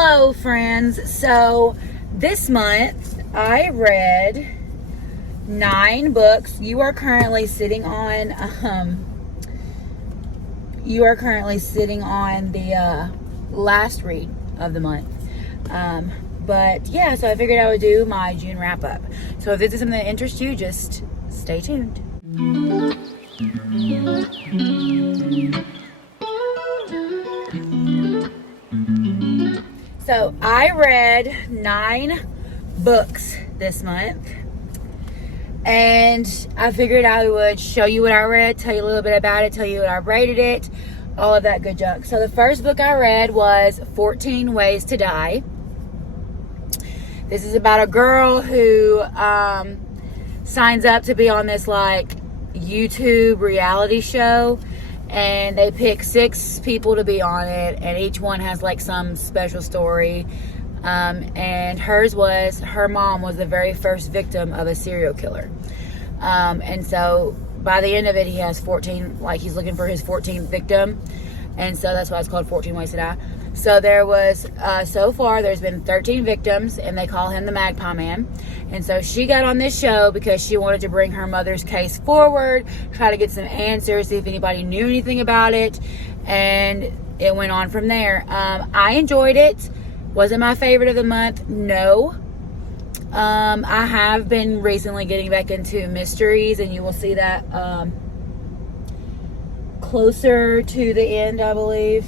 Hello, friends. So this month I read 9 books. You are currently sitting on the last read of the month. But yeah, so I figured I would do my June wrap up. So if this is something that interests you, just stay tuned. So I read 9 books this month, and I figured I would show you what I read, tell you a little bit about it, tell you what I rated it, all of that good junk. So the first book I read was 14 Ways to Die. This is about a girl who signs up to be on this like YouTube reality show, and they pick 6 people to be on it, and each one has like some special story. And hers was, her mom was the very first victim of a serial killer. And so by the end of it, he has 14, like he's looking for his 14th victim. And so that's why it's called 14 Ways to Die. So there was, so far, there's been 13 victims, and they call him the Magpie Man. And so she got on this show because she wanted to bring her mother's case forward, try to get some answers, see if anybody knew anything about it. And it went on from there. I enjoyed it. Wasn't my favorite of the month, no. I have been recently getting back into mysteries, and you will see that closer to the end, I believe.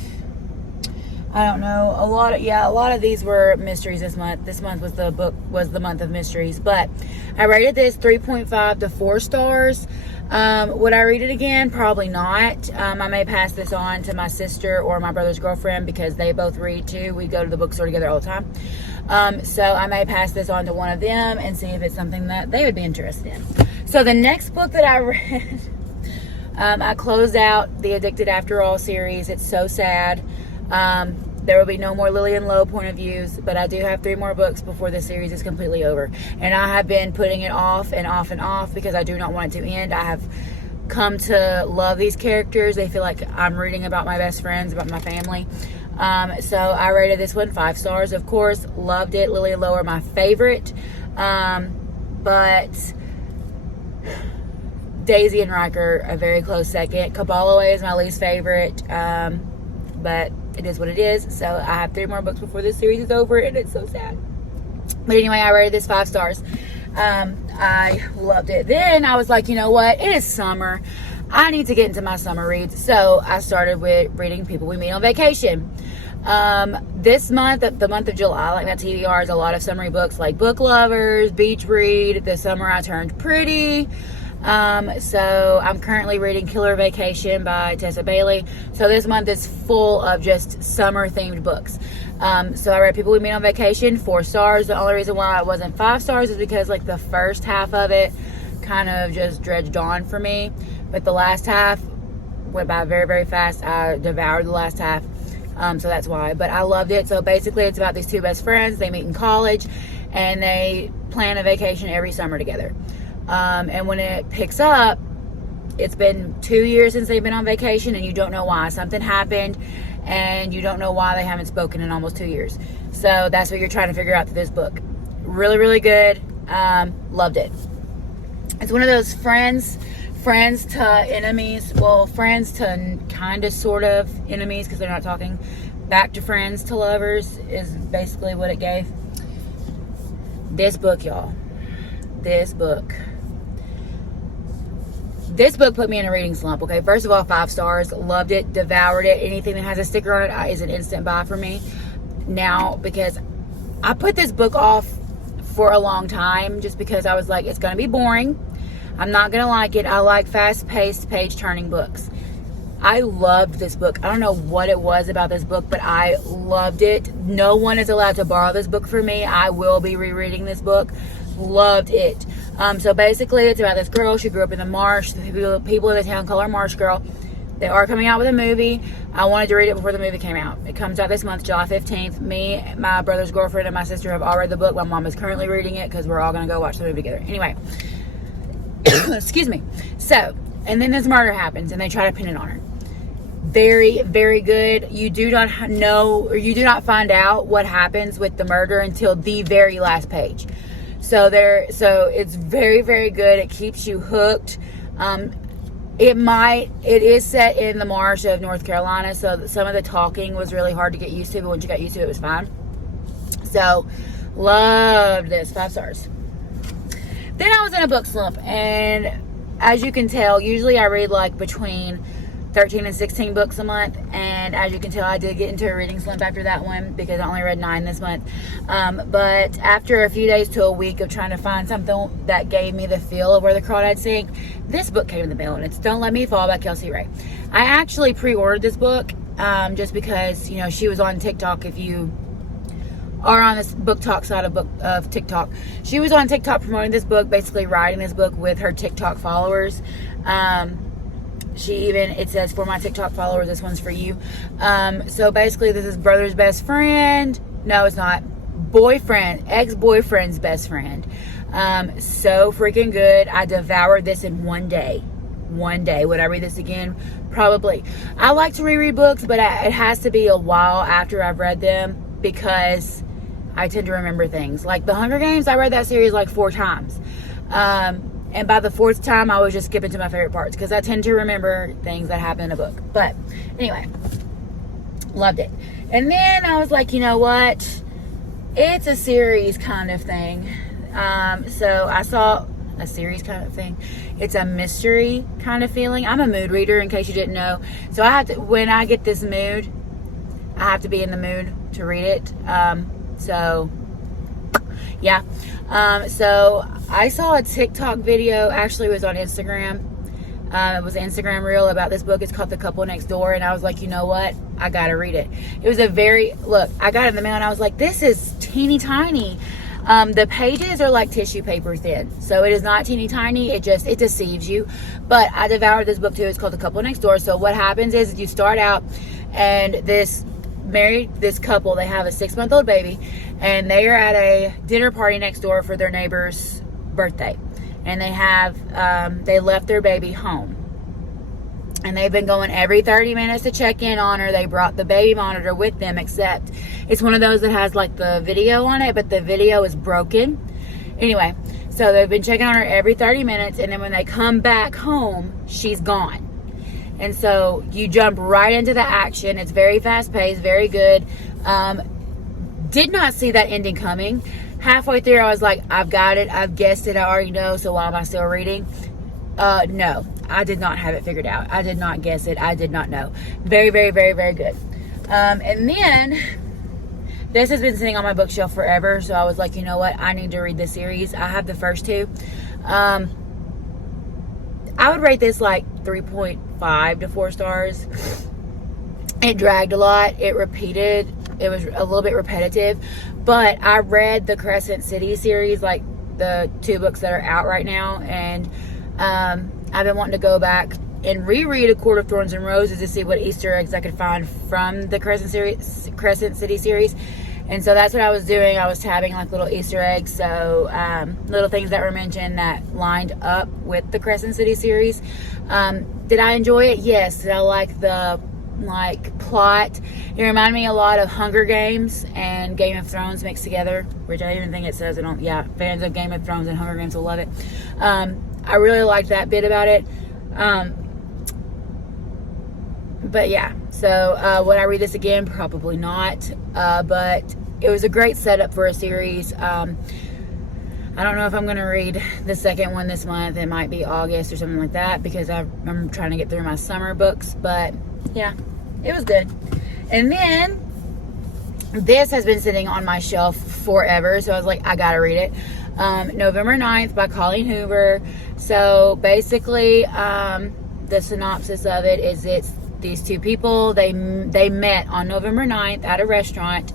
I don't know. A lot of these were mysteries this month. This month was the month of mysteries. But I rated this 3.5 to 4 stars. Would I read it again? Probably not. I may pass this on to my sister or my brother's girlfriend because they both read too. We go to the bookstore together all the time. So I may pass this on to one of them and see if it's something that they would be interested in. So the next book that I read, I closed out the Addicted After All series. It's so sad. There will be no more Lillian Lowe point of views, but I do have 3 more books before the series is completely over. And I have been putting it off and off and off because I do not want it to end. I have come to love these characters. They feel like I'm reading about my best friends, about my family. So I rated this one 5 stars. Of course, loved it. Lillian Lowe are my favorite. But Daisy and Riker, a very close second. Kabbalah is my least favorite. But it is what it is. So I have 3 more books before this series is over, and it's so sad. But anyway, I rated this 5 stars. I loved it. Then I was like, you know what? It is summer. I need to get into my summer reads. So I started with reading People We Meet on Vacation. This month, the month of July, like my TBR, is a lot of summery books like Book Lovers, Beach Read, This Summer I Turned Pretty. So I'm currently reading Killer Vacation by Tessa Bailey. So this month is full of just summer themed books. So I read People We Meet on Vacation, 4 stars. The only reason why it wasn't 5 stars is because like the first half of it kind of just dredged on for me. But the last half went by very, very fast. I devoured the last half. So that's why. But I loved it. So basically it's about these 2 best friends. They meet in college and they plan a vacation every summer together. And when it picks up, it's been 2 years since they've been on vacation, and you don't know why. Something happened, and you don't know why they haven't spoken in almost 2 years. So that's what you're trying to figure out through this book. Really, really good. Loved it. It's one of those friends to enemies. Well, friends to kind of, sort of enemies, because they're not talking. Back to friends to lovers is basically what it gave. This book, y'all. This book put me in a reading slump. Okay, first of all, 5 stars. Loved it, devoured it. Anything that has a sticker on it is an instant buy for me now, because I put this book off for a long time just because I was like, it's gonna be boring, I'm not gonna like it. I like fast-paced, page-turning books. I loved this book. I don't know what it was about this book, but I loved it. No one is allowed to borrow this book from me. I will be rereading this book. Loved it. So basically it's about this girl. She grew up in the marsh. The people in the town call her Marsh Girl. They are coming out with a movie. I wanted to read it before the movie came out. It comes out this month, July 15th. Me, my brother's girlfriend, and my sister have all read the book. My mom is currently reading it because we're all going to go watch the movie together. Anyway. Excuse me. So, and then this murder happens, and they try to pin it on her. Very, very good. You do not know, or you do not find out what happens with the murder until the very last page. So it's very, very good. It keeps you hooked. It is set in the marsh of North Carolina, so some of the talking was really hard to get used to, but once you got used to it, it was fine. So, loved this. 5 stars. Then I was in a book slump, and as you can tell, usually I read like between 13 and 16 books a month, and as you can tell, I did get into a reading slump after that one because I only read 9 this month. But after a few days to a week of trying to find something that gave me the feel of Where the Crawdads Sing, this book came in the mail, and it's Don't Let Me Fall by Kelsey Ray. I actually pre-ordered this book just because, you know, she was on TikTok. If you are on this book talk side of TikTok, she was on TikTok promoting this book, basically writing this book with her TikTok followers. It says, for my TikTok followers, this one's for you. So basically this is brother's best friend. No, it's not. Ex-boyfriend's best friend. So freaking good. I devoured this in one day. Would I read this again? Probably. I like to reread books, but it has to be a while after I've read them because I tend to remember things. Like The Hunger Games, I read that series like 4 times. And by the 4th time, I was just skipping to my favorite parts because I tend to remember things that happen in a book. But anyway, loved it. And then I was like, you know what? It's a series kind of thing. So I saw a series kind of thing. It's a mystery kind of feeling. I'm a mood reader, in case you didn't know. So when I get this mood, I have to be in the mood to read it. Yeah. So I saw a TikTok video, actually it was on Instagram. It was an Instagram reel about this book. It's called The Couple Next Door. And I was like, you know what? I got to read it. It was I got it in the mail and I was like, this is teeny tiny. The pages are like tissue paper thin. So it is not teeny tiny. It deceives you. But I devoured this book too. It's called The Couple Next Door. So what happens is you start out and this couple, they have a 6-month-old baby, and they are at a dinner party next door for their neighbor's birthday, and they left their baby home, and they've been going every 30 minutes to check in on her. They brought the baby monitor with them, except it's one of those that has like the video on it, but the video is broken. Anyway, so they've been checking on her every 30 minutes, and then when they come back home, she's gone. And so you jump right into the action. It's very fast paced, very good. Did not see that ending coming. Halfway through, I was like, I've got it. I've guessed it. I already know. So why am I still reading? No, I did not have it figured out. I did not guess it. I did not know. Very, very, very, very good. And then this has been sitting on my bookshelf forever. So I was like, you know what? I need to read this series. I have the first 2. I would rate this like 3.5 to 4 stars. It dragged a lot. It repeated. It was a little bit repetitive. But I read the Crescent City series, like the 2 books that are out right now. And I've been wanting to go back and reread A Court of Thorns and Roses to see what Easter eggs I could find from the Crescent City series. And so that's what I was doing. I was tabbing like little Easter eggs. So little things that were mentioned that lined up with the Crescent City series. Did I enjoy it? Yes. Did I like the plot? It reminded me a lot of Hunger Games and Game of Thrones mixed together, which I even think it says fans of Game of Thrones and Hunger Games will love it. I really liked that bit about it. But yeah, so would I read this again? Probably not. But it was a great setup for a series. I don't know if I'm going to read the second one this month. It might be August or something like that because I'm trying to get through my summer books. But yeah, it was good. And then this has been sitting on my shelf forever. So I was like, I got to read it. November 9th by Colleen Hoover. So basically, the synopsis of it is it's these 2 people. They met on November 9th at a restaurant,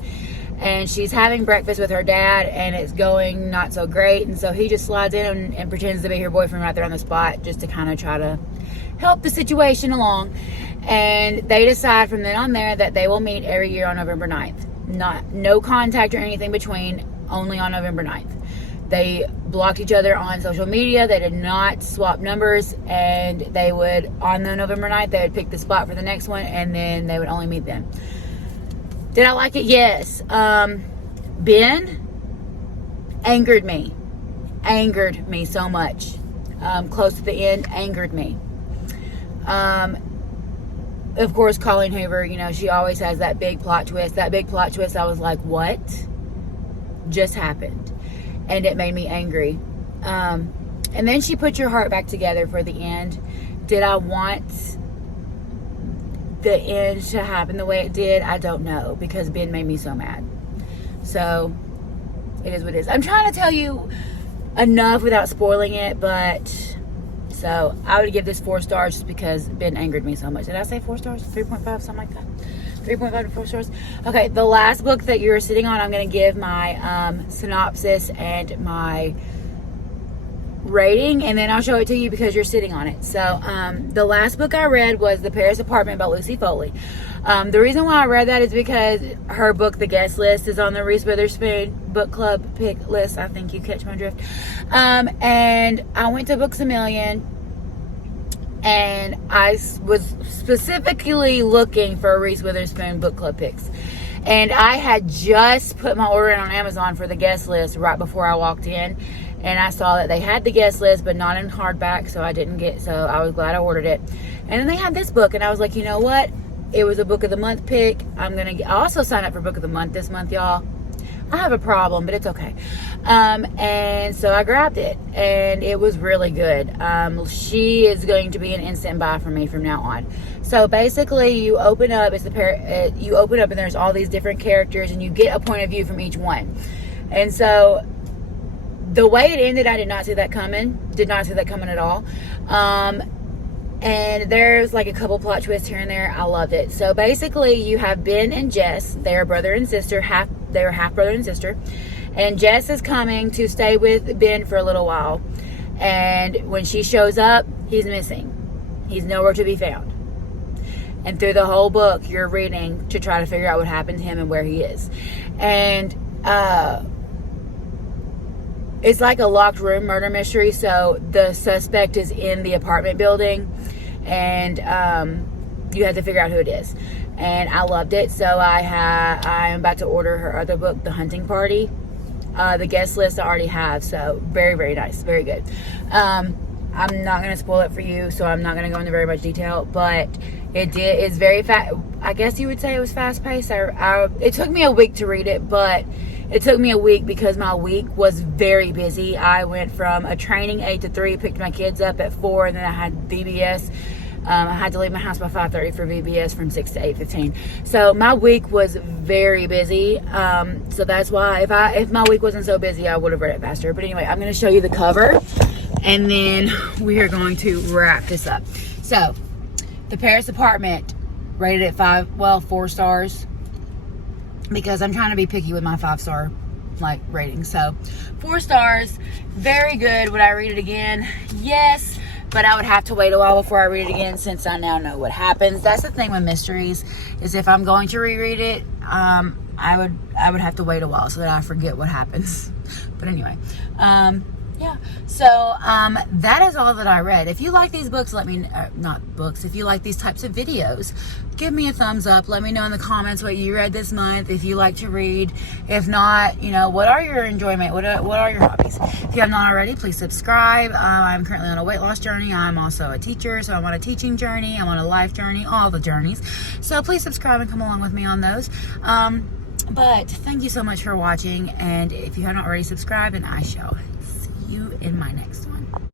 and she's having breakfast with her dad, and it's going not so great. And so he just slides in and pretends to be her boyfriend right there on the spot just to kind of try to help the situation along. And they decide from then on there that they will meet every year on November 9th. No contact or anything between, only on November 9th. They blocked each other on social media. They did not swap numbers, and they would, on the November 9th, they would pick the spot for the next one, and then they would only meet then. Did I like it? Yes. Ben angered me so much. Close to the end, angered me. Of course, Colleen Hoover, you know, she always has that big plot twist. That big plot twist, I was like, what just happened? And it made me angry. And then she put your heart back together for the end. Did I want the end to happen the way it did? I don't know, because Ben made me so mad. So it is what it is. I'm trying to tell you enough without spoiling it, but so I would give this 4 stars just because Ben angered me so much. Did I say 4 stars? 3.5, something like that. 3.5 to 4 stars. Okay, the last book that you're sitting on, I'm going to give my synopsis and my rating, and then I'll show it to you because you're sitting on it. So the last book I read was The Paris Apartment by Lucy Foley. The reason why I read that is because her book, The Guest List, is on the Reese Witherspoon book club pick list. I think you catch my drift. And I went to Books A Million, and I was specifically looking for Reese Witherspoon book club picks. And I had just put my order in on Amazon for The Guest List right before I walked in. And I saw that they had The Guest List, but not in hardback, so I I was glad I ordered it. And then they had this book, and I was like, you know what? It was a Book of the Month pick. I also signed up for Book of the Month this month, y'all. I have a problem, but it's okay. And so I grabbed it, and it was really good. She is going to be an instant buy for me from now on. So basically, you open up, you open up, and there's all these different characters, and you get a point of view from each one. And so the way it ended, I did not see that coming. Did not see that coming at all. And there's like a couple plot twists here and there. I loved it. So basically, you have Ben and Jess. They are brother and sister. They are half brother and sister. And Jess is coming to stay with Ben for a little while. And when she shows up, he's missing. He's nowhere to be found. And through the whole book, you're reading to try to figure out what happened to him and where he is. And it's like a locked room murder mystery. So the suspect is in the apartment building, and you have to figure out who it is. And I loved it. So I am about to order her other book, The Hunting Party. The Guest List I already have. So very, very nice. Very good. I'm not going to spoil it for you, so I'm not going to go into very much detail, but it's very fast. I guess you would say it was fast paced. It took me a week to read it, but it took me a week because my week was very busy. I went from a training 8 to 3, picked my kids up at 4, and then I had VBS. I had to leave my house by 5:30 for VBS from 6 to 8:15. So my week was very busy. So that's why if my week wasn't so busy, I would have read it faster. But anyway, I'm going to show you the cover, and then we are going to wrap this up. So, The Paris Apartment, rated at 4 stars, because I'm trying to be picky with my 5-star rating. So 4 stars, very good. Would I read it again? Yes, but I would have to wait a while before I read it again, since I now know what happens. That's the thing with mysteries, is if I'm going to reread it, I would have to wait a while so that I forget what happens. But anyway, yeah, so that is all that I read. If you like these books, let me if you like these types of videos, give me a thumbs up. Let me know in the comments what you read this month, if you like to read. If not, what are your enjoyment, what are your hobbies? If you have not already, please subscribe. I'm currently on a weight loss journey. I'm also a teacher, so I'm on a teaching journey, I'm on a life journey, all the journeys. So please subscribe and come along with me on those. But thank you so much for watching, and if you have not already subscribed, then I shall see you in my next one.